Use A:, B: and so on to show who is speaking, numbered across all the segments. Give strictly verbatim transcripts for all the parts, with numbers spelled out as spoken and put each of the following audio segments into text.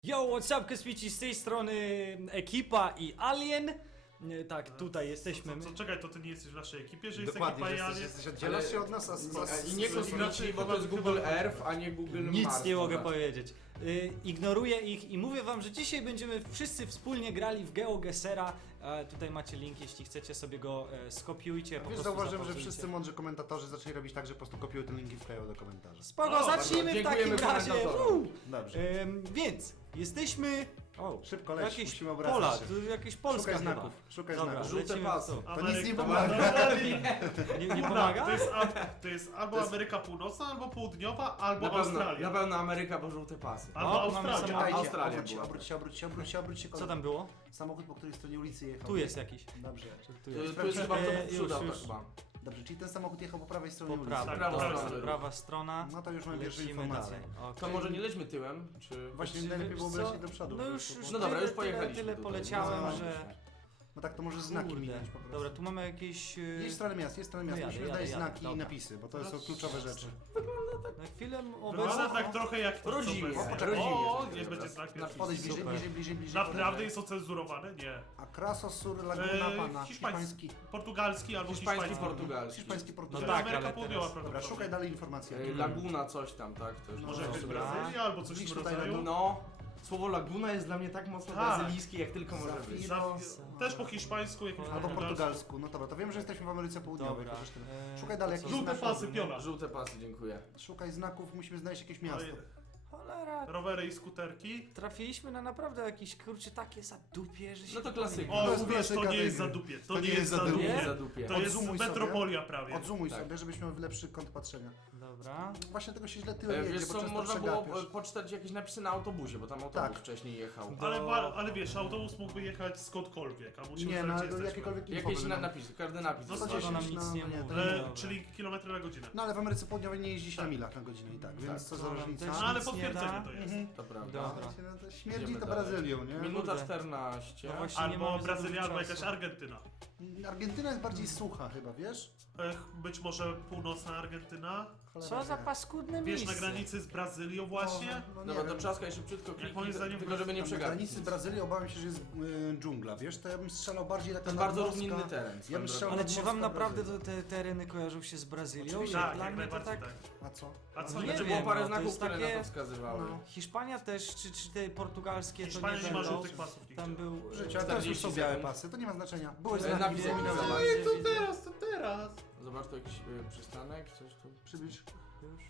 A: Yo, what's up, kosmici, z tej strony ekipa i Alien. Nie, tak, tutaj jesteśmy.
B: Co, co, co, czekaj, to ty nie jesteś w naszej ekipie, że jest
C: Dokładnie,
B: ekipa i
C: że
B: Alien?
C: jesteś, jesteś, oddzielasz się od nas, a z, a z,
D: I nie kosmici, bo to jest Google Earth, a nie Google
A: Nic
D: Mars.
A: nie mogę
D: tak.
A: powiedzieć. Y, ignoruję ich i mówię wam, że dzisiaj będziemy wszyscy wspólnie grali w GeoGuessera. E, tutaj macie link, jeśli chcecie sobie go e, skopiujcie. Po
C: Wiesz,
A: prostu
C: zauważyłem, że
A: zapauzujcie.
C: wszyscy mądrzy komentatorzy zaczęli robić tak, że po prostu kopiują ten link i wkleją do komentarzy.
A: Spoko,
B: O,
A: zacznijmy w takim
D: dziękujemy
A: razie.
D: komentatorom.
A: Woo!
C: Dobrze.
A: Ym, więc jesteśmy. O,
C: Szybko leć,
A: jakieś
C: musimy obracać
A: pola,
C: się.
A: tu jakieś Polska
C: Szukaj
A: chyba.
C: znaków, szukaj
A: Dobra,
C: znaków.
D: Żółte
A: lecimy
D: pasy.
A: w to.
C: To nic nie
B: Ameryka-
C: pomaga.
A: Nie, nie
B: Kurwa,
A: pomaga?
B: To jest, al- to jest albo
C: To jest-
B: Ameryka Północna, albo Południowa, albo
D: Na pewno,
B: Australia.
D: na pewno Ameryka, bo żółte pasy.
B: Albo
A: O, mamy
B: Australia.
A: samochód.
D: Australia
C: obróć się,
D: była.
C: obróć się, obróć się, obróć się, obróć się.
A: Co tam było?
C: Samochód, po której stronie ulicy jechał.
A: Tu jest jakiś.
C: Dobrze.
A: Tu
D: To jest, to jest chyba
A: E,
D: to
A: już,
D: przydał
A: już.
D: chyba.
C: Dobrze, czyli ten samochód jechał po prawej stronie
A: Po
C: ulicy.
A: prawej,
B: Tak,
A: dobra,
B: prawa
D: strona.
A: prawa strona.
C: No to już mam pierwsze
A: Lecimy
C: informacje.
A: dalej.
D: To
A: Okej.
D: może nie lećmy tyłem, czy...
C: Właśnie
A: Czy
C: najlepiej
A: wiesz
C: byłoby
A: co?
C: lecieć do przodu.
A: No
C: po
A: już,
C: prostu.
A: już
D: No dobra,
A: tyle,
D: już pojechaliśmy
A: Tyle, tyle
D: tutaj.
A: poleciałem,
C: No,
A: że...
C: No tak, to może znaki
A: Kurde.
C: minąć po prostu.
A: Dobra, tu mamy jakieś... yy,
C: Jedź w stronę miast, jedź w stronę
A: No
C: miast.
A: jadę,
C: Musimy
A: jadę,
C: znaleźć
A: jadę.
C: znaki i
A: Dobra.
C: napisy, bo to są kluczowe rzeczy.
A: Na chwilę
B: Wygląda
A: obecnie...
B: tak trochę jak to, co
D: Rodzinnie,
B: bez-
C: rodzinnie.
B: O, nie będzie znak
D: Na-
C: Podejdź bliżej,
A: Super.
C: bliżej, bliżej, bliżej.
B: Naprawdę jest ocenzurowane? Nie.
C: Akraso sur Laguna
B: Eee,
C: Pana.
B: hiszpański.
C: Hiszpański.
B: Portugalski albo
D: Hiszpański,
B: hiszpański.
D: portugalski.
C: Hiszpański,
A: No
C: portugalski.
A: tak,
B: Ameryka
A: ale
B: Południowa
A: teraz-
C: Dobra,
B: prawdopodobnie.
C: szukaj dalej informacji.
D: E, Laguna coś tam, tak? To już
B: Może
D: no,
B: być
D: dobra.
B: Brazylia albo coś w
C: Zbliż
B: tym
C: tutaj
B: rodzaju.
D: No, słowo laguna jest dla mnie tak mocno
B: Tak.
D: brazylijskie, jak tylko może być.
C: Zafiro.
B: Za- Też po hiszpańsku, jakimś
C: Albo portugalsku. No dobra, to wiem, że jesteśmy w Ameryce Południowej.
A: Dobra.
C: chociaż tyle.
A: Eee,
C: Szukaj dalej
A: co?
C: jakichś
B: Żółte
C: znaków.
B: pasy, piona.
D: Żółte pasy, dziękuję.
C: Szukaj znaków, musimy znaleźć jakieś miasto.
A: Cholera,
B: Rowery i skuterki.
A: trafiliśmy na naprawdę jakieś, kurczę, takie zadupie, że się...
D: No to klasyka.
B: O,
C: To jest
B: uwierz, to
C: klasyka
B: nie
C: tej
B: jest
C: gry.
B: zadupie. To, nie jest
C: zadupie.
B: zadupie.
D: Nie? Zadupie.
B: To jest
C: Odzumuj sobie.
B: metropolia prawie.
C: Odzumuj
D: Tak.
C: sobie, żebyśmy mieli lepszy kąt patrzenia.
A: Dobra.
C: Właśnie tego się źle
D: E,
C: tyłem jedzie,
D: Wiesz
C: bo
D: co,
C: często
D: można było
C: przegapiasz.
D: e, poczytać jakieś napisy na autobusie, bo tam autobus
C: Tak.
D: wcześniej jechał.
B: Ale,
A: Do-
B: wa- ale wiesz, autobus mógłby jechać skądkolwiek, a musimy
C: Nie,
B: znać,
C: no
B: gdzie
C: ale
B: jesteśmy.
C: jakiekolwiek info
D: Jakieś
C: by
D: na
C: nam-
D: napisy, każdy napis.
B: No
D: jest
B: co,
A: To
D: ważny.
A: nam
C: dziesięć,
A: nic
C: no,
A: nie
C: nie,
A: mówi.
C: to
B: E,
A: Dobra.
B: czyli kilometry na godzinę.
C: No ale w Ameryce Południowej nie jeździ się na
B: Tak.
C: milach na godzinę i tak, więc co
A: to
C: za
A: nam
C: różnica.
A: też
B: No ale
A: nic nie
B: potwierdzenie
A: da.
B: to jest.
C: Mhm.
D: To prawda.
A: Dobra.
C: No to Śmierdzi
D: Idziemy
C: to
D: dalej.
C: Brazylią, nie?
D: Minuta
A: Kurde.
D: czternaście.
A: No właśnie. nie
B: Albo
A: mamy za
B: Brazylia,
A: dużo
B: albo
A: czasu.
B: jakaś Argentyna.
C: Argentyna jest bardziej sucha chyba, wiesz?
B: Ech, być może północna Argentyna.
C: Cholera
A: Co za
C: wie.
A: paskudne
B: Wiesz,
A: miejsce.
B: na granicy z Brazylią właśnie.
C: No, no,
D: Dobra,
C: nie
D: to
C: wiem.
D: trzaskaj szybciutko, kliknij,
B: moim zdaniem
D: tylko żeby nie
C: Tam na
D: przegapić.
C: granicy Brazylii obawiam się, że jest y, dżungla, wiesz? To ja bym strzelał bardziej taka
D: To jest bardzo
C: nadmorska-
D: równinny teren,
C: Ja
D: swoją
C: bym
D: drogą.
C: strzelał
A: Ale czy wam
C: nadmorska
A: naprawdę
C: Brazylia.
A: to, te tereny kojarzą się z Brazylią?
C: Oczywiście.
A: Jak
B: Tak,
A: dla
B: jak
A: mnie to
B: najbardziej
A: tak...
B: tak.
C: A co?
B: A co,
A: No nie
B: znaczy,
D: Znaczy
A: wiem,
D: było parę
A: no, to
D: znaków,
A: jest
D: które
A: takie-
D: na to wskazywały.
C: No.
A: Hiszpania też, czy, czy te portugalskie
B: Hiszpania
A: to nie
B: nie ma
A: będą.
B: żółtych pasów nigdzie.
A: Tam był...
C: W życiu, a teraz już są
D: czterdzieści
C: białe
D: sekund.
C: pasy, to nie ma znaczenia. Były
D: E,
C: znaki,
D: napis
C: widzę, minęły.
D: zobacz.
B: Ej, to teraz, to teraz.
D: Zobacz, tu jakiś y, przystanek, coś tu.
C: Przybliż.
A: Już.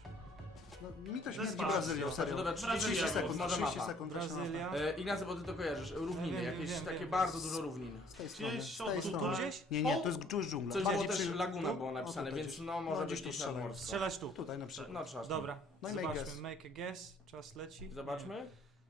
C: No, mi to
B: To
C: śmierdzi
B: jest pas.
C: Brazylią, serio.
D: Dobra,
B: Brazylia,
C: trzydzieści sekund,
D: może
C: trzydzieści
D: mapa.
C: sekund. wreszcie mapa.
A: Brazylia.
D: E, Ignacy, bo ty to kojarzysz, równiny,
A: wiem,
D: jakieś
A: wiem,
D: takie
A: wiem.
D: bardzo dużo równin.
C: Z tej strony,
B: Gdzieś
C: z
B: od
C: tej
B: tutaj.
C: strony.
A: Gdzieś?
C: Nie, nie,
B: O!
C: to jest, tu jest dżungla.
D: Coś
C: Bardziej
D: było też
C: przy-
D: Laguna
C: tu?
D: było
C: O,
D: napisane,
C: tutaj
D: więc
C: gdzieś.
D: no może
C: gdzieś
D: być
C: tu
D: gdzieś
C: strzelaj.
D: nadmorsko.
A: Strzelasz tu.
C: Tutaj na przykład.
D: No trzeba.
A: Dobra,
C: No i make
A: zobaczmy,
C: guess.
A: make a guess, czas leci.
D: Zobaczmy.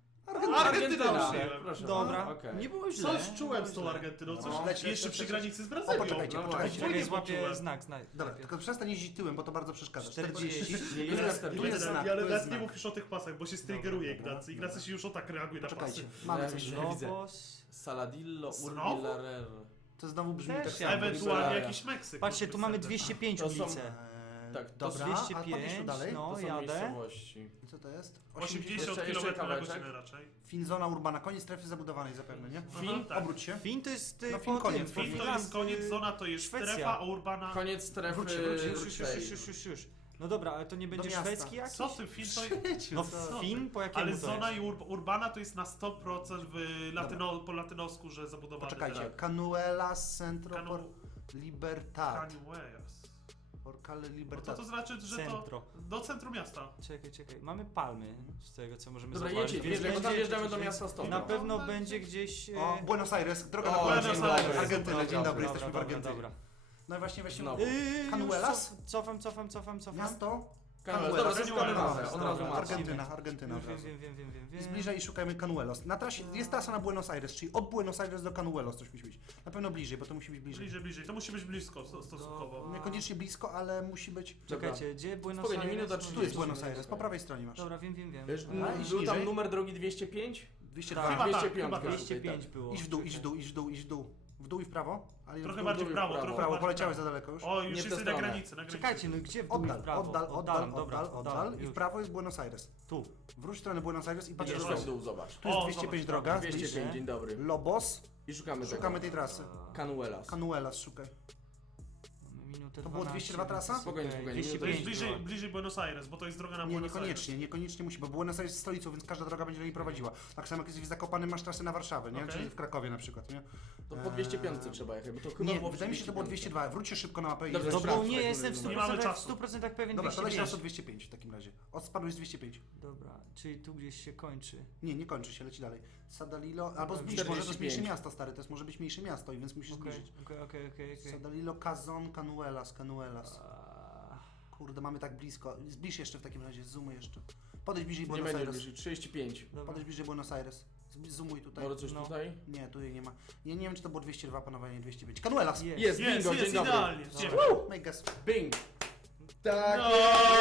B: Argentyna przyjąłem.
D: proszę.
A: Dobra,
D: Okej.
A: nie było źle.
B: Coś czułem
A: nie
B: z
A: było
B: tą
A: źle.
B: Argentyną, coś
C: No. Leć, leć,
B: jeszcze
C: leć,
B: przy
C: leć.
B: granicy z
C: O,
B: Brazylią.
C: poczekajcie,
D: No
C: poczekajcie.
A: Czekaj,
B: Nie
A: złapię
B: poczułem.
A: znak, znak.
C: Dobra,
A: najpierw.
C: tylko przestań jeździć tyłem, bo to bardzo przeszkadza.
A: czterdzieści.
D: Nie,
C: Tu jest,
D: jest
C: tu jest znak,
B: Ale
C: tu jest
B: nawet nie
C: znak.
B: mówisz o tych pasach, bo się strygeruje
C: dobra,
B: Ignacy. Ignacy się już o tak reaguje na pasy.
C: Czekajcie, mamy coś.
D: Nie widzę.
A: Lobos.
D: Saladillo,
B: Znowu?
D: Urbilarer.
C: To znowu brzmi
A: Też
C: tak
A: ja.
C: samo.
B: Ewentualnie
D: Eee.
B: jakiś Meksyk.
A: Patrzcie,
B: mógłby
A: tu mamy
B: sobie.
A: dwieście pięć
D: To są-
A: ulice.
C: Eee,
D: Tak, to
C: dobra,
A: dwieście
C: a podnieś tu
A: pięć,
C: dalej.
A: no.
D: To są
A: jadę.
D: miejscowości.
C: I co to jest?
B: osiemdziesiąt
D: Jeszcze- jeszcze
B: kilometrów na
D: kawałeczek.
B: godzinę raczej.
C: Finzona urbana, koniec strefy zabudowanej zapewne, nie?
B: Fin, tak.
C: Obróć się.
A: Fin to jest y,
C: No,
A: po
C: Fin
A: tym,
C: koniec.
A: po
B: Fin to
A: Finlandii,
B: jest koniec, zona to jest
A: Szwecja.
B: strefa, a urbana...
D: Koniec strefy
C: Wróćcie, wróćcie,
A: Już, już, już,
D: tej.
A: już, już, już, już. No dobra, ale to nie będzie
C: miasta.
A: szwedzki jakiś?
B: Co ty, Fin to...
A: No
B: Co
A: Fin
B: ty?
A: po jakiemu
B: Ale
A: to
B: zona
A: jest?
B: i ur urbana to jest na sto procent w latyno, po latynosku, że zabudowane.
C: Poczekajcie,
B: teraz.
C: Canuelas Centro por
B: Canu-
C: Libertad.
B: Canuelas.
C: Porcale
B: No to
C: Libertad.
B: to znaczy, że
A: Centro.
B: to do centrum miasta.
A: Czekaj, czekaj, mamy palmy z tego co możemy
D: Dobra,
A: zobaczyć.
D: jedźcie,
A: więc
D: wjeżdżaj, bo tam
A: będzie-
D: wjeżdżamy do miasta stąd.
A: Na
B: No,
A: pewno
B: no,
A: będzie
B: no.
A: gdzieś... e,
C: O, Buenos Aires, droga
D: O,
C: do
B: Buenos
C: Buenos
B: Aires.
C: Aires. Argentyna,
A: Dobra,
C: dzień dobry,
A: dobra,
C: jesteśmy w
A: dobra,
C: Argentynie.
A: dobra.
C: No i właśnie, właśnie.
D: No.
A: Yy,
C: Canuelas?
A: już cof- Cofam, cofam, cofam, cofam.
C: Miasto?
D: Canuelas. Dobra,
C: Canuelas.
D: szukamy mapę, od
A: Dobra,
D: razu
A: dobra.
D: mapę.
C: Argentyna, Argentyna
A: Już
C: od
A: wiem,
C: razu.
A: wiem, wiem, wiem, wiem,
C: I
A: wiem.
C: zbliżaj i szukajmy Canuelos. Na trasie jest trasa na Buenos Aires, czyli od Buenos Aires do Canuelos coś musi być. Na pewno bliżej, bo to musi być bliżej.
B: Bliżej, bliżej. To musi być blisko sto- stosunkowo.
C: Niekoniecznie blisko, ale musi być...
A: Czekajcie, gdzie Buenos
D: Spokojnie,
A: Aires?
D: minuta
A: No,
D: trzydzieści.
C: Tu jest Buenos Aires, po prawej stronie masz.
A: Dobra, wiem, wiem, wiem.
D: Wiesz,
C: A,
D: m-
C: idź
D: był tam
C: niżej.
D: numer drogi dwieście pięć?
C: dwieście
A: Tak.
C: dwa.
B: Chyba
D: dwieście
B: tak,
D: pięć
B: chyba tak.
A: dwieście pięć było.
C: Idź w dół, idź w dół, idź w dół, idź w dół. W dół i w prawo? Ale
B: Trochę
C: w dół,
B: bardziej w
D: dół i
B: prawo,
D: w prawo.
C: w
B: trochę
C: prawo,
B: bardziej w
C: poleciałeś za
B: prawo.
C: daleko już.
B: O,
D: Nie
B: już
D: w tę
B: jesteś na
D: stronę.
B: granicy, na granicy.
A: Czekajcie, no gdzie w dół i
C: Oddal,
A: w prawo?
C: oddal, oddal,
A: Oddalam, dobra,
C: oddal,
A: oddalam,
C: oddal i w
A: już.
C: prawo jest Buenos Aires.
A: Tu.
C: Wróć w stronę Buenos Aires i patrz,
B: Idziesz
C: że
D: Idziesz
B: w
D: w
C: tu
D: dół, zobacz.
C: jest
B: O,
C: dwieście pięć
B: zobacz,
C: droga,
D: dwieście
C: zbliż.
D: pięć, dzień dobry.
C: Lobos,
D: I szukamy tego.
C: szukamy tej trasy.
D: Canuelas.
C: Canuelas szukaj.
A: Minutę
C: To było
A: dwanaście,
C: dwieście dwa trasa?
D: Spokojnie,
A: okej,
D: spokojnie,
A: dwieście
B: To jest
A: pięć
B: bliżej,
A: była.
B: bliżej Buenos Aires, bo to jest droga na
C: Nie,
B: Buenos
C: niekoniecznie, niekoniecznie musi, bo Buenos Aires jest stolicą, więc każda droga będzie do niej prowadziła. Tak samo jak jesteś w Zakopanem, masz trasę na Warszawę, nie?
B: Okej.
C: Czyli w Krakowie na przykład, nie?
D: To po dwieście pięć trzeba jechać, bo to chyba
C: Nie,
D: było
C: wydaje mi się, że to było dwieście dwa. Wróćcie szybko na mapę i...
D: Dobrze,
A: To
D: sprawdź,
A: było, nie
D: tak,
A: jestem w
D: numer.
B: Nie mamy
A: 100%,
B: czasu.
A: w stu procentach pewien
C: Dobra, to leci
A: dwieście
C: raz
A: pięć.
C: o dwieście pięć w takim razie. Odspadłeś z dwieście pięć.
A: Dobra, czyli tu gdzieś się kończy.
C: Nie, nie kończy się, leci dalej. Sadalilo, albo zbliż, może to jest
D: czterdzieści
C: mniejsze
D: pięć.
C: miasto, stary, to jest może być mniejsze miasto i więc musisz
A: Okej,
C: zbliżyć.
A: okej, okej, okej, okej.
C: Sadalilo, Cazon, Canuelas, Canuelas.
A: A,
C: Kurde, mamy tak blisko. Zbliż jeszcze w takim razie, zoomuj jeszcze. Podejdź bliżej
D: Nie
C: Buenos
D: będzie
C: Aires.
D: bliżej, trzydzieści pięć.
A: Dobra.
C: Podejdź bliżej Buenos Aires. Zb- Zoomuj tutaj.
D: Może coś
A: No.
D: tutaj?
C: Nie, tu jej nie ma. Ja nie wiem, czy to było dwieście dwa, panowanie, dwieście pięć. Canuelas!
A: Jest.
D: Jest,
B: Jest,
D: bingo,
B: jest,
D: dzień dobry.
B: idealnie.
A: Dobra.
B: Idziemy.
C: Make guess.
D: Bing! Tak
B: No.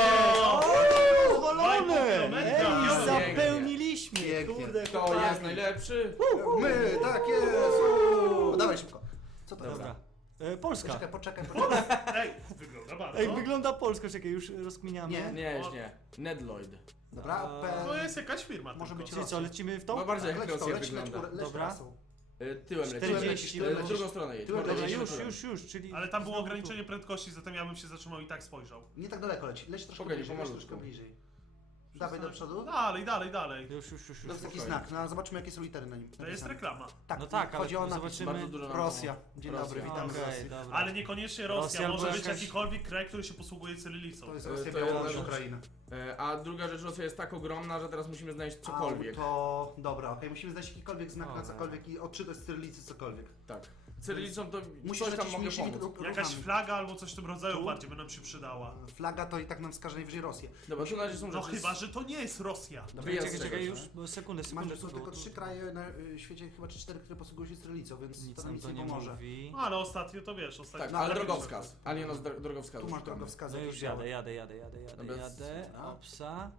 A: Zwolone!
B: kilometra.
A: Ej,
B: Pięknie.
A: zapełniliśmy!
C: Pięknie.
A: Kurde,
D: Kto
A: kochani.
D: jest najlepszy?
C: My, tak jest! Uuu. Dawaj szybko. Co to jest?
A: Dobra. E, Polska.
C: Poczekaj, poczekaj, poczekaj.
B: Ej, wygląda bardzo.
A: Ej, wygląda Polska, czekaj, już rozkminiamy.
C: Nie.
D: Nie, już nie. Ned Lloyd.
C: Dobra, P...
B: To jest jakaś firma
C: Może
B: tylko.
C: być
A: Czyli co, lecimy w tą?
D: No bardziej jak
C: Leć w to,
D: Rosja
C: leć, leć,
D: wygląda.
C: leć, leć
A: Dobra.
C: trasą.
D: Y, Tyłem lecisz.
A: czterdzieści,
D: Y, W
C: lecisz.
D: drugą stronę jedź.
C: Tyłem
D: Dobra,
A: Dobra,
C: lecisz.
A: już,
D: tyłem.
A: już, już, czyli...
B: Ale tam było
A: znowu tu.
B: ograniczenie prędkości, zatem ja bym się zatrzymał i tak spojrzał.
C: Nie tak daleko leć, leć troszkę
D: Spokojnie,
C: bliżej, leć
D: pomalutku.
C: troszkę bliżej. Dawaj do przodu.
B: Dalej, dalej, dalej.
A: Już, już, już,
C: To
A: już.
C: jest taki
D: spokojnie.
C: znak, no, zobaczymy jakie są litery na nim.
B: To jest
C: napisane.
B: reklama.
C: Tak,
A: No tak,
C: chodzi
A: ale
C: o napis.
A: zobaczymy.
D: Bardzo dużo nam
C: Rosja. Dzień
D: Rosja.
C: dobry, witamy w
A: Okej,
C: Rosji.
A: dobra.
B: Ale niekoniecznie Rosja,
A: Rosja
B: może
A: albo
B: być
A: jakaś-
B: jakikolwiek kraj, który się posługuje cyrylicą.
C: To jest
D: Y,
C: Rosja,
D: to
C: Białoruś,
D: jest-
C: Ukraina.
D: Y, A druga rzecz, Rosja jest tak ogromna, że teraz musimy znaleźć cokolwiek.
C: To dobra, okej, musimy znaleźć jakikolwiek znak na
A: Dobra.
C: cokolwiek i odczytać z cyrylicy cokolwiek.
D: Tak. Cyrylicą to
C: Musisz
D: coś tam
C: lecieć
D: mogę
C: mniejszymi
D: pomóc.
C: ruch-
B: Jakaś
C: ruchami.
B: flaga albo coś w tym rodzaju
C: Tu?
B: bardziej by nam się przydała.
C: Flaga to i tak nam wskaże najwyżej Rosję.
D: Dobra, tu na razie są
B: No
D: rzeczy...
B: chyba, że to nie jest Rosja.
A: Dobra,
D: Wyjazd
A: czekaj,
D: z
A: czekaj,
D: czegoś,
A: już, bo sekundę,
C: Masz,
A: sekundę.
C: są
A: tu
C: tylko
A: było,
C: trzy
A: tu-
C: kraje na y, świecie, chyba czy cztery, które posługują się cyrylicą, więc
A: Nic
C: to nam
A: nam
C: nic
A: to
C: nie
A: nie
C: pomoże.
A: mówi.
B: No ale ostatnio to wiesz, ostatnio...
D: Tak,
C: No,
D: ale
C: ale
D: drogowskaz. Alienos dro- drogowskazu.
C: Tu masz
D: szukamy.
C: drogowskazy.
A: No już
C: jakieś
A: jadę,
C: białe.
A: jadę, jadę, jadę, jadę,
D: Dobra,
A: jadę.
C: no.
A: Opsa.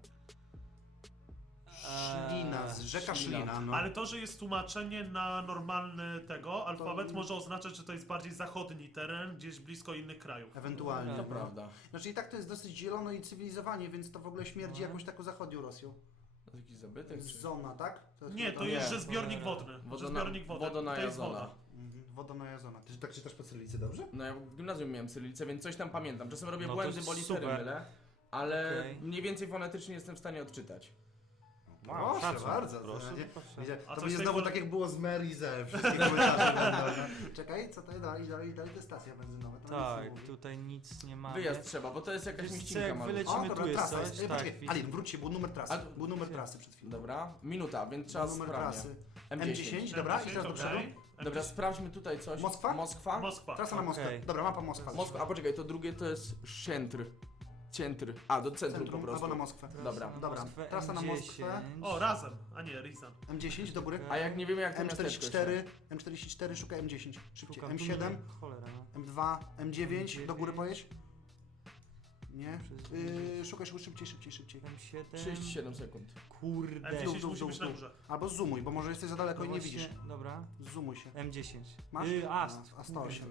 C: Szlina, z rzeka
D: Szlina.
C: Szlina, no.
B: Ale to, że jest tłumaczenie na normalny tego, alfabet może oznaczać, że to jest bardziej zachodni teren, gdzieś blisko innych krajów.
C: Ewentualnie.
D: To
C: no.
D: prawda.
C: Znaczy i tak to jest dosyć zielono i cywilizowanie, więc to w ogóle śmierdzi
A: No.
C: jakąś taką zachodnią Rosją.
D: To jakiś zabytek czy...
C: Zona, tak? jest
B: Nie,
C: chyba
B: to
D: Nie.
B: jest, że zbiornik
A: Cholera.
B: wodny. Że
D: Wodona-
B: zbiornik wodny. To jest
D: wodonajazona.
B: woda.
C: Mhm. Wodonajazona. Ty tak czytasz po cyrylicy, dobrze?
D: No ja w gimnazjum miałem cyrylicę, więc coś tam pamiętam. Czasem robię
A: No to
D: błędy, bo litery
A: super.
D: mylę. Ale
A: Okej.
D: mniej więcej fonetycznie jestem w stanie odczytać.
C: Wow, proszę
A: szacun.
C: bardzo.
A: Proszę,
C: to będzie-
A: proszę.
C: będzie-
B: A
C: To
B: coś
C: będzie
B: z tej
C: znowu
B: wol-
C: tak jak było z Mary ze wszystkie komentarze będą. no. Czekaj, co to jest dalej, dalej, dalej to jest stacja benzynowa. to nic nie
A: Tak,
C: mówi.
A: tutaj nic nie mamy.
D: Wyjazd trzeba, bo to jest jakaś
A: Wiesz co,
D: mieścinka
A: jak
D: malutka.
A: wyleci- Lecimy,
C: dobra,
A: tu jest
C: trasa
A: coś,
C: E,
A: tak,
C: Poczekaj,
A: widzę.
C: Alin, wróć się, był numer trasy.
D: A-
C: Był numer trasy przed chwilą.
D: Dobra, minuta, więc trzeba
C: Numer
D: sprawnie.
C: trasy.
D: M
C: M
D: dziesięć.
C: dziesięć, dobra, i teraz do przodu.
B: okej.
D: Dobra, sprawdźmy tutaj coś.
C: Moskwa?
D: Moskwa?
B: Moskwa.
C: Trasa na Moskwę.
A: Okej.
C: Dobra, mapa Moskwa.
D: Moskwa, a poczekaj, to drugie to jest centr. Centr. A, do centrum,
C: Centrum
D: po prostu.
C: albo na Moskwę.
D: Dobra.
A: Na
C: Dobra,
A: Moskwę,
C: trasa na
A: M
C: Moskwę.
A: dziesięć.
B: O, razem, a nie Rizan.
C: M dziesięć do góry.
D: A jak nie wiemy jak to
C: M
D: miasteczko
C: czterdzieści cztery, M czterdzieści cztery, szukaj M dziesięć. Szybciej.
A: Szukam
C: M
A: tu,
C: siedem,
A: nie- Cholera, no.
C: M dwa, M dziewięć, do góry pojedź. Nie?
A: Przez-
C: Yy, szukaj, szukaj szybciej, szybciej, szybciej.
A: M siedem.
D: trzydzieści siedem sekund.
A: Kurde.
B: M dziesięć
C: dół,
B: musi
C: dół,
B: być na
C: dół.
B: górze.
C: Albo zoomuj, bo może jesteś za daleko
A: No
C: i nie
A: właśnie,
C: widzisz.
A: Dobra.
C: Zoomuj się.
A: M dziesięć.
C: Masz?
A: Y, A,
C: A sto osiem.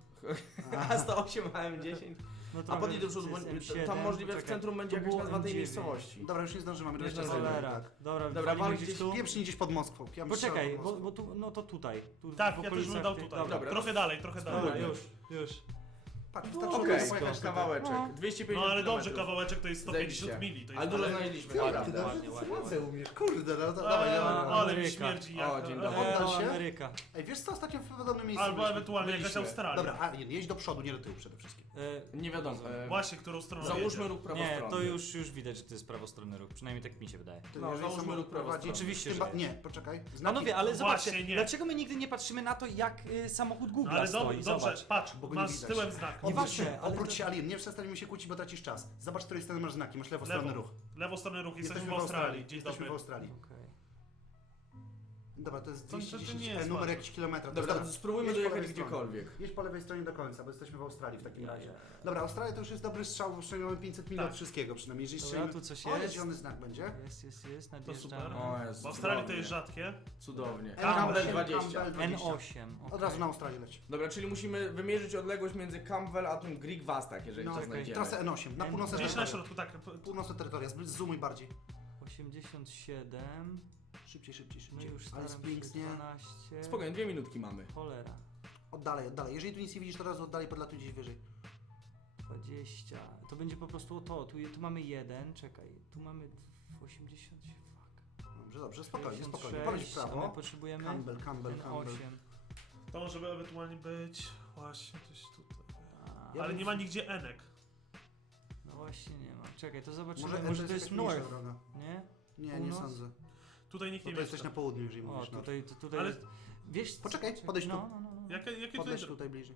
D: A sto osiem, a M dziesięć.
A: No
D: A
A: trochę
D: podjedź do przodu, bo
A: jest M siedem.
D: tam możliwe w
A: Poczekaj,
D: centrum będzie
A: tu
D: jakaś
A: było
D: nazwa tej
A: M dziewięć.
D: miejscowości.
C: Dobra, już nie zdążymy, mamy
D: Nie
C: dwadzieścia
D: zdążymy.
C: sekund.
A: Cholera.
C: Tak.
A: Dobra,
D: Dobra,
A: walimy
D: wal
A: gdzieś
D: gdzieś
A: tu.
C: Pieprznij gdzieś pod Moskwą. Ja bym
A: Poczekaj,
C: strzelał
A: bo,
C: pod
A: bo tu, no to tutaj. Tu
B: Tak,
A: w
B: ja też
A: okolicach
B: bym dał
A: tej-
B: tutaj.
A: Dobra,
D: Dobra.
B: Trochę dalej, trochę dalej.
A: Dobra, już, już.
C: Patrz,
A: No,
C: wystarczy
D: Okej,
C: okay. pojechać
D: kawałeczek.
A: No.
D: dwieście
B: No
D: pięćdziesiąt
B: ale dobrze,
D: kilometrów.
B: kawałeczek to jest sto pięćdziesiąt
D: Zajebiście.
B: mili. To jest
D: Ale dużo
B: dalej.
D: znaleźliśmy.
C: Ty,
D: Dobra.
C: ty
A: Ładnie,
C: dobrze
A: ładnie,
C: sytuację
A: ładnie.
C: umiesz, kurde, no to
B: Eee,
C: dawaj, dawaj.
B: ale mi
A: Ameryka.
B: śmierdzi jak...
D: O, dzień dobry.
A: E,
C: Oddal
A: o,
C: się?
A: Ameryka.
C: Ej, wiesz co, ostatnio w podobnym miejscu
B: Albo
C: byliśmy.
B: ewentualnie jakaś
D: Byliśmy.
B: Australia.
C: Dobra, a nie, jedź do przodu, nie do tyłu przede wszystkim.
A: E,
D: Nie wiadomo. E,
B: Właśnie, którą stroną
D: Załóżmy
B: jedzie.
D: ruch prawostronny.
A: nie, to już, już widać, że to jest prawostronny ruch. Przynajmniej tak mi się wydaje.
C: Ty,
D: No,
C: jeżeli
D: załóżmy
C: samochód
D: ruch
C: prowadzi-
D: prawostronny.
A: Oczywiście,
C: Chyba,
A: że
C: nie, poczekaj. Znaki-
A: Panowie, ale
B: No
A: zobaczcie,
B: właśnie, nie.
A: dlaczego my nigdy nie patrzymy na to, jak y, samochód Google
B: No, ale
A: stoi?
B: dob- dobrze,
A: Zobacz.
B: patrz,
C: Bo go nie
B: masz z
C: widać.
B: tyłem znak.
A: Nie
C: Obróć
A: ważne,
C: się,
A: ale
C: obróć
A: to-
C: się, Alien, nie przestańmy się kłócić, bo tracisz czas. Zobacz, z której strony masz znaki, masz lewostronny
B: Lewo,
C: ruch.
B: lewo stronny ruch, jesteśmy
C: Jesteśmy
B: w Australii. Dzień
C: Jesteśmy
B: dobry.
C: w Australii.
A: Okej.
C: Dobra, to jest
B: To- to- to
C: dwieście
B: nie
C: dziesięć
B: jest
C: e, numer
B: ważne.
C: jakiś kilometra.
D: Dobra, to spróbujmy
C: jedź po
D: dojechać
C: lewej stronie.
D: gdziekolwiek.
C: Jedź po lewej stronie do końca, bo jesteśmy w Australii w takim
A: Ja,
C: razie.
A: ja.
C: Dobra, Australia to już jest dobry strzał, bo przynajmniej mamy pięćset minut
B: Tak.
C: wszystkiego przynajmniej. Jeżeli
A: Dobra,
C: strzelimy...
A: tu coś
C: O,
A: jest.
C: zielony znak będzie.
A: Jest, jest, jest,
B: To
A: nadjeżdżamy.
B: super.
D: O Jezu,
B: W Australii to
D: cudownie.
B: jest rzadkie.
D: Cudownie.
C: Campbell
D: Campbell dwadzieścia.
C: Campbell
A: N
C: dwadzieścia.
A: osiem.
C: Od
A: okej.
C: razu na Australię leć.
D: Dobra, czyli musimy wymierzyć odległość między Campbell a tym Greek Vastak, jeżeli
C: No,
D: to
C: okej.
D: znajdziemy.
C: Trasę N osiem, na
A: N-
C: północne
B: Gdzieś na
C: terytoria.
B: środku, tak.
C: Północne terytoria, zoomuj bardziej.
A: osiemdziesiąt siedem.
C: Szybciej, szybciej,
A: No
C: szybciej.
A: już
C: Ale
A: staram
C: Springs
A: się
C: nie.
A: dwanaście.
D: Spokojnie, dwie minutki mamy.
A: Cholera.
C: Oddalej, oddalej. Jeżeli tu nic nie widzisz, to raz oddalej, podlatuj gdzieś wyżej.
A: dwadzieścia. To będzie po prostu to. Tu, tu mamy jeden, czekaj. Tu mamy osiemdziesiąt. Fuck.
C: Dobrze, dobrze, spokojnie, spokojnie.
A: pięćdziesiąt
C: Poleć w
A: sześć, a my
C: prawo.
A: potrzebujemy
C: Campbell, Campbell,
A: N
C: Campbell.
A: osiem.
B: To może by ewentualnie być właśnie gdzieś tutaj.
A: A,
C: Ja
B: Ale
C: bym-
B: nie ma nigdzie enek.
A: No właśnie nie ma. Czekaj, to zobaczymy.
C: Może,
A: Może,
C: N
A: to jest
C: jakaś mniejsza
A: North,
C: droga.
A: nie?
C: Nie, nie
A: Północ?
C: sądzę.
B: Tutaj nikt
C: No
B: nie
C: to jesteś
B: mieszka.
C: na południu, jeżeli
A: O,
C: mówisz. no.
A: tutaj, to, tutaj
B: Ale-
A: jest... Wiesz,
C: Poczekaj,
A: czekaj,
C: podejdź tu.
A: no, no, no, no.
B: Jakie, jakie to
C: Podleć
B: jest?
C: tutaj bliżej.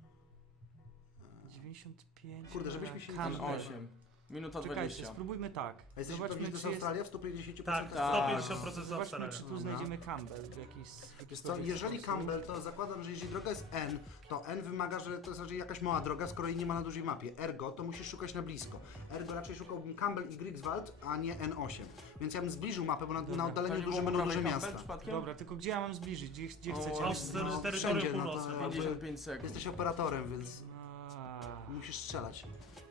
A: dziewięćdziesiąt pięć.
C: Kurde, żebyśmy się nie
A: Campbell.
C: Campbell.
D: osiem. Minuta
A: Czekajcie,
D: dwadzieścia.
A: spróbujmy tak.
C: A jesteś pewni, że to jest
A: jest...
C: Australia w sto pięćdziesiąt
B: Tak,
C: procent?
B: sto pięćdziesiąt procent z
A: Zobaczmy,
B: Australii.
A: czy tu
C: Dobra.
A: znajdziemy Campbell w jakiś...
C: Wiesz co, jeżeli Campbell, to zakładam, że jeżeli droga jest N, to N wymaga, że to jest raczej jakaś mała droga, skoro jej nie ma na dużej mapie. Ergo, to musisz szukać na blisko. Ergo raczej szukałbym Campbell i Greifswald, a nie N osiem. Więc ja bym zbliżył mapę, bo na,
A: Dobra.
C: na
D: To
C: oddaleniu
D: nie
C: dużo
D: było
C: będą
D: prawej
C: duże
D: Campbell
C: miasta.
D: przypadkiem?
A: Dobra, tylko gdzie ja mam zbliżyć? Gdzie, gdzie
D: O,
A: chcecie?
B: Aust-
C: No,
B: terytorium
C: wszędzie, no to
B: północne.
C: jakby
D: pięćdziesiąt pięć sekund.
C: Jesteś operatorem, więc
A: A,
C: musisz strzelać.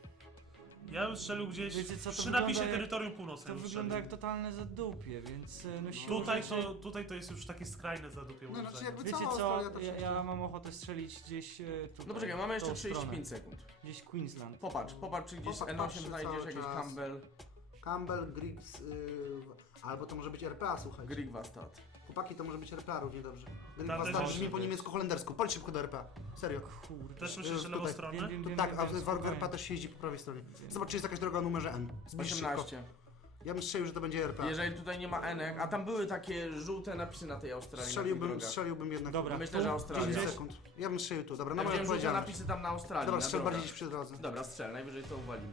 B: Ja bym strzelił gdzieś
A: Wiecie co, to
B: przy
A: wygląda
B: napisie
A: jak-
B: terytorium północne.
A: To
B: bym
A: wygląda jak
B: strzelił.
A: totalne zadupie, więc e, no siłą
B: Tutaj
A: rzeczy-
B: to, tutaj to jest już takie skrajne zadupie.
C: No
B: moim
C: znaczy
B: zdaniem.
C: jakby
A: Wiecie
C: cała
A: co,
C: Australia to
A: ja,
C: przecież-
A: ja mam ochotę strzelić gdzieś e, tutaj.
D: No poczekaj, mamy jeszcze
A: w tą
D: trzydzieści
A: stronę.
D: pięć sekund.
A: Gdzieś Queensland.
D: Popatrz, popatrz czy gdzieś
C: Popatrz,
D: N osiem
C: patrzę
D: znajdziesz,
C: cały
D: jakiś
C: czas.
D: Campbell,
C: Campbell, Griggs, yy, albo to może być R P A, słuchaj.
D: Greek Vastat.
C: Chłopaki, to może być R P A równie dobrze.
B: Tam
C: Griggs
B: też
C: brzmi
B: może
C: po
B: być.
C: niemiecko-holendersku. Poleć szybko do R P A. Serio.
A: Kurde.
B: Też myślę, że
C: Tutaj.
B: lewą stronę.
A: Wiem, wiem,
C: To
A: wiem,
C: tak,
A: wiem,
C: a
A: wiem,
C: w R P A
A: spokojnie.
C: też się jeździ po prawej stronie. Zobacz, czy jest jakaś droga o numerze N. Zbliż szybko.
D: osiemnaście.
C: Ja bym strzelił, że to będzie R P A.
D: Jeżeli tutaj nie ma Enek, a tam były takie żółte napisy na tej Australii. na tych
C: Strzeliłbym,
D: drogach.
C: strzeliłbym jednak.
A: Dobra,
D: Myślę,
A: tu
D: że Australia.
C: dziesięć
B: Gdzieś-
C: sekund. Ja bym strzelił tu, dobra,
D: Ja
C: no moja
D: widziałem żółte
C: odpowiedzialność.
D: napisy tam na Australii.
C: Dobra,
D: na
C: strzel bardziej
D: drogach.
C: gdzieś przy drodze.
D: Dobra, strzel, najwyżej to uwalimy.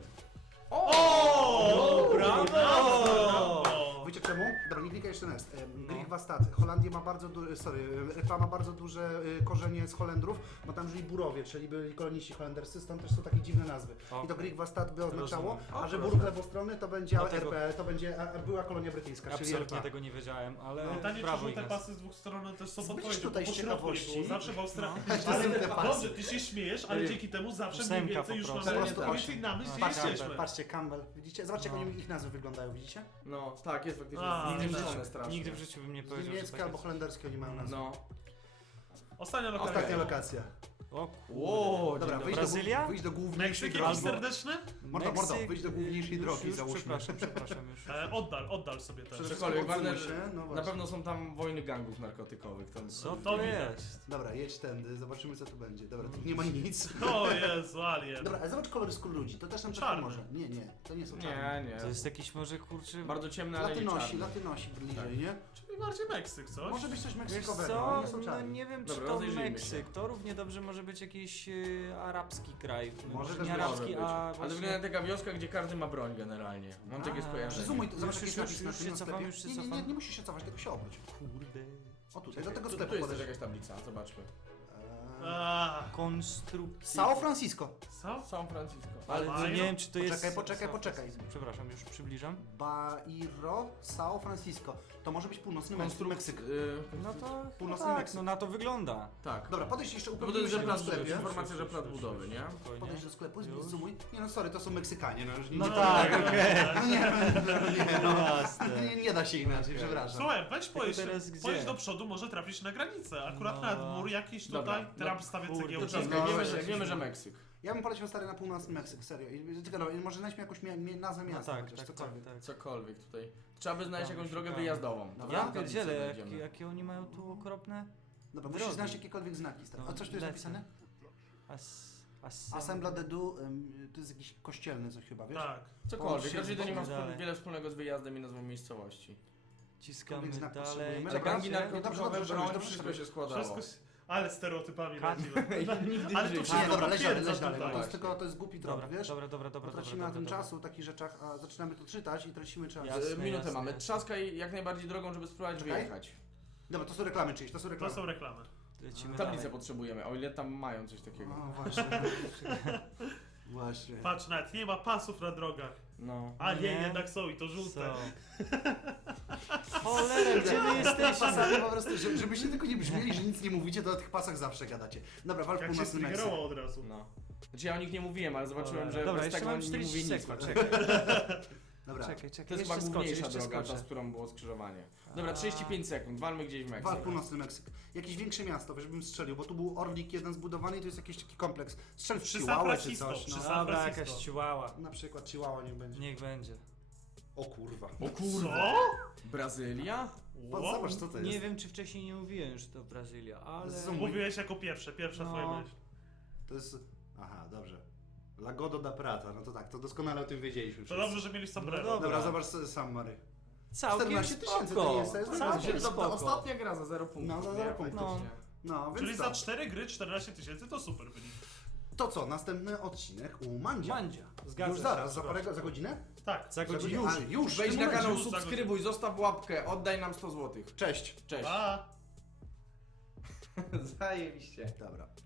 B: O!
A: brawo!
B: Brawo!
C: Wiecie czemu? Dobra, nie klikaj jeszcze next. Greek Vastat. Holandia ma bardzo duże, sorry, R P A ma bardzo duże y, korzenie z Holendrów, bo tam żyli burowie, czyli byli koloniści holenderscy, stąd też są takie dziwne nazwy. I to Greek Vastat by oznaczało,
A: Rozumiem.
C: a że
D: O,
C: burów
D: proszę.
C: lewostronny to będzie
A: Dlatego-
C: R P, to będzie a, a była kolonia brytyjska, czyli R P
A: Absolutnie
C: A.
A: tego nie wiedziałem, ale
B: Pytanie, czy
A: brawo
B: żółte
A: Ignacy.
B: pasy z dwóch stron też są
C: Widzisz
B: podpowiedzią,
C: tutaj
B: bo
C: z
B: po środku nie
C: ciekawości-
B: było, zawsze w Australii.
C: No.
B: Ale
C: Żółte pasy.
B: dobrze, ty się śmiejesz, ale
A: Ej,
B: dzięki temu zawsze
A: ósemka
B: mniej więcej
A: po
B: już
A: prostu.
B: mamy
C: Po prostu
B: mniej więcej na myśl
C: Patrzcie,
B: jesteśmy.
C: patrzcie, Campbell. Widzicie? Zobaczcie, jak
A: No.
C: oni, ich nazwy wyglądają, widzicie?
D: No, tak, jest faktycznie
B: A,
D: zniszczone
B: tak.
D: strasznie.
A: Nigdy w życiu bym nie
C: Z
A: powiedział, że
C: niemieckie
A: tak
C: albo
A: jest.
C: holenderskie oni mają nazwy.
D: No.
B: Ostatnia lokacja.
C: Ostatnia lokacja.
A: O
D: Ło,
A: kurde.
C: Dobra,
D: dzień
C: wyjdź
D: dobry.
C: do,
A: Brazylia?
C: głów- wyjdź do główniejszej
B: Meksyk
C: drogi.
B: jakiś serdeczny?
C: Mordo, mordo,
A: Meksyk,
C: wyjdź do główniejszej
A: już,
C: drogi,
A: już,
C: załóżmy.
A: Przepraszam, przepraszam już.
B: E, oddal, oddal sobie też.
C: Przede
D: Cokolwiek,
C: Odsuń
D: ważne,
C: się,
D: że
C: no
D: na
C: właśnie.
D: pewno są tam wojny gangów narkotykowych. To
A: Co
B: To
A: to
B: widać.
A: jest?
C: Dobra, jedź tędy, zobaczymy co tu będzie. Dobra, tu nie ma nic.
B: O Jezu, alien.
C: Dobra, ale zobacz kolorysku ludzi, to też nam coś
B: Czarny.
C: pomoże. Nie, nie, to nie są czarne.
D: Nie, nie.
A: To jest jakiś może kurczy...
D: Bardzo ciemne, ale nie
C: Latynosi,
D: czarne.
C: latynosi bliżej,
D: Tak.
C: nie?
B: Czyli bardziej Meksyk, coś?
C: Może być coś
A: Wiesz
C: meksykowego,
A: co,
C: oni nie są
A: no
C: czarni.
A: nie wiem czy
D: Dobra,
A: to
D: rozejrzyjmy
A: Meksyk,
D: się.
A: to równie dobrze może być jakiś y, arabski kraj.
C: Może
A: Może
C: też
A: nie
C: może
A: arabski,
D: być.
A: a
D: Ale
A: właśnie...
D: wygląda taka wioska, gdzie każdy ma broń generalnie. Mam takie
A: A,
D: skojarzenie.
C: Przyzumuj, to zobacz
A: Już,
C: jaki jest
A: już,
C: napis
A: już
C: na
A: się
C: tym
A: cofam,
C: sklepie.
A: już się
C: Nie, nie, nie,
A: cofam.
C: nie musisz się cofać, tylko się obróć.
A: Kurde...
C: O tutaj, do tego
D: Tu,
C: sklepu
D: tu jest też
C: podejdź.
D: jakaś tablica, zobaczmy.
C: Eee,
B: A,
A: Konstrukcja...
C: São Francisco.
B: co?
D: San Francisco.
A: Ale to
B: Mają?
A: nie wiem czy to jest...
C: Poczekaj, poczekaj, poczekaj.
A: Przepraszam, już przybliżam.
C: Bairro São Francisco. To może być północny Meksyk. Meksyk.
D: y,
A: No to
C: Północny
A: no tak,
C: Meksyk.
A: no na to wygląda.
D: tak.
C: Dobra, podejdź jeszcze,
D: No bo to
C: upewnijmy
D: jest,
C: się
D: że
C: w
D: plac,
C: sklepie.
D: informacja, że plac budowy, nie?
A: Spokojnie.
C: Podejdź do sklepu, zoomuj. Nie no sorry, to są Meksykanie, no już nie...
B: No,
C: nie-
A: tak,
B: no,
A: okej.
C: No nie, no, nie, no.
A: Jasne.
C: Nie, nie da się inaczej, przepraszam.
B: Słuchaj, weź pojedź,
A: teraz gdzie?
B: pojedź do przodu, może trafisz na granicę. Akurat
A: No.
B: nad mur jakiś
D: Dobra,
B: tutaj,
D: no,
B: Trump stawia
A: kurde,
B: cegiełkę.
A: to
D: Wiemy,
C: No,
D: wiemy,
C: weź
D: że,
C: jakiś
D: wiemy, że
C: numer.
D: Meksyk.
C: Ja bym poleciał stary na północny Meksyk, serio. I tylko no, może znajdźmy jakąś mia- mia- nazwę
A: No
C: miasta
A: tak,
C: chociaż,
A: tak, tak,
C: cokolwiek.
A: tak.
D: Cokolwiek tutaj. Trzeba by znaleźć
A: Tam
D: jakąś drogę
A: szukamy.
D: wyjazdową. To
C: Dobra.
A: Ja
D: w tablicy
A: pierdzielę,
D: znajdziemy.
A: jakie, jakie oni mają tu okropne...
C: Dobra,
A: Drogi.
C: musisz znaleźć jakiekolwiek znaki. Stary. A coś tu jest
A: Lecę.
C: napisane?
A: As... As...
C: Assembla de Du, ym, to jest jakiś kościelny coś chyba, wiesz?
B: Tak.
D: Cokolwiek,
C: się
D: raczej to nie ma
A: dalej.
D: wspól- wiele wspólnego z wyjazdem i nazwą miejscowości.
A: Ciskamy
C: Cokolwiek znak
A: dalej.
C: potrzebujemy.
D: Ale
C: Dobra,
D: gangi
C: dobrze,
D: narkotykowe,
C: dobrze,
D: broń,
C: dobrze,
D: wszystko
C: dobrze.
D: się składało.
B: Wszystko się... Ale stereotypami
A: Kat-
B: lecimy.
D: Nigdy
B: Ale
D: w
B: tu
D: życiu.
B: wszystko
C: Nie, dobra, leć dalej, leć
B: potwierdza
C: dalej, bo to
B: tutaj.
C: jest tylko, to jest głupi trop,
A: Dobra,
C: wiesz?
A: dobra, dobra, dobra,
C: Bo
A: dobra,
C: tracimy na
A: dobra,
C: tym
A: dobra.
C: czasu w takich rzeczach, a zaczynamy tu czytać i tracimy czas.
A: Jasne,
D: Y, Minutę
A: jasne,
D: mamy.
A: jasne.
D: Trzaskaj jak najbardziej drogą, żeby spróbować
C: Czekaj.
D: wyjechać.
C: Dobra, to są reklamy czyjeś, to są
B: To
C: reklamy.
B: są reklamy.
A: Lecimy
D: Tablicę
A: dalej.
D: potrzebujemy, o ile tam mają coś takiego.
C: No właśnie. Właśnie.
B: Patrz, nawet nie ma pasów na drogach.
D: No.
B: A nie,
A: Nie.
B: jednak są i to żółte.
A: Co? Cholera, gdzie my jesteśmy?
C: Pasami po prostu, żeby- żebyście tylko nie brzmieli, że nic nie mówicie, to o tych pasach zawsze gadacie. Dobra, wal w
B: Jak się
C: północny Meksyk.
B: striggerowało od razu.
D: No. Znaczy ja o nich nie mówiłem, ale zobaczyłem,
B: Dobra.
D: że
A: Dobra,
D: bez
A: jeszcze
D: tego
A: mam
D: nie
A: czterdzieści
D: mówię nic.
A: sekund,
D: faktycznie.
C: Dobra,
A: Czekaj, czekaj,
D: To jest
A: jeszcze
D: chyba
A: skoczę,
D: główniejsza
A: jeszcze
D: droga, ta,
A: skoczę.
D: z którą było skrzyżowanie. Dobra, trzydzieści pięć sekund, walmy gdzieś w
C: wal w
D: Meksyku.
C: północny Meksyk. Jakieś większe miasto, żebym strzelił, bo tu był Orlik jeden zbudowany i to jest jakiś taki kompleks. Strzel w
B: Przy San
C: Chihuahua czy
B: Francisco,
C: coś.
B: przy
C: No.
B: San
A: Dobra,
B: Francisco.
A: jakaś chihuahua.
C: Na przykład Chihuahua niech będzie.
A: Niech będzie.
C: O kurwa.
D: O kurwa.
B: Co?
D: Brazylia?
C: Pan
B: Wow.
C: zobacz co to jest.
A: Nie wiem, czy wcześniej nie mówiłem, że to Brazylia, ale...
C: Zoom.
B: Mówiłeś jako pierwsze, pierwsza
A: No.
B: twoja myśl.
C: To jest... Aha, dobrze. Lagodo da Prata, no to tak, to doskonale o tym wiedzieliśmy
B: To
C: wszyscy.
B: dobrze, że mieli sombrero.
A: No dobra.
C: Dobra, zobacz s- sam Mary.
A: Całkiem
C: czternaście tysięcy to
A: spoko.
C: nie jest, to jest
A: Całkiem
C: bardzo
A: spoko.
D: Ostatnia gra za zero punktów.
C: No, za
D: nie?
C: zero punktów.
D: Faktycznie.
C: No, więc
B: Czyli
C: to.
B: za cztery gry czternaście tysięcy to super wynik.
C: To co, następny odcinek u Mandzia.
A: Mandzia, zgadza
C: Już
A: się.
C: zaraz, za, parę, za godzinę?
B: Tak.
A: Za
C: Za
A: godzinę.
C: godzinę. A, już, w
D: Wejdź
C: tym
D: na
C: momencie.
D: kanał,
B: już za
D: subskrybuj, zostaw łapkę, oddaj nam sto złotych.
C: Cześć.
D: Cześć.
B: A.
D: Zajebiście.
C: Dobra.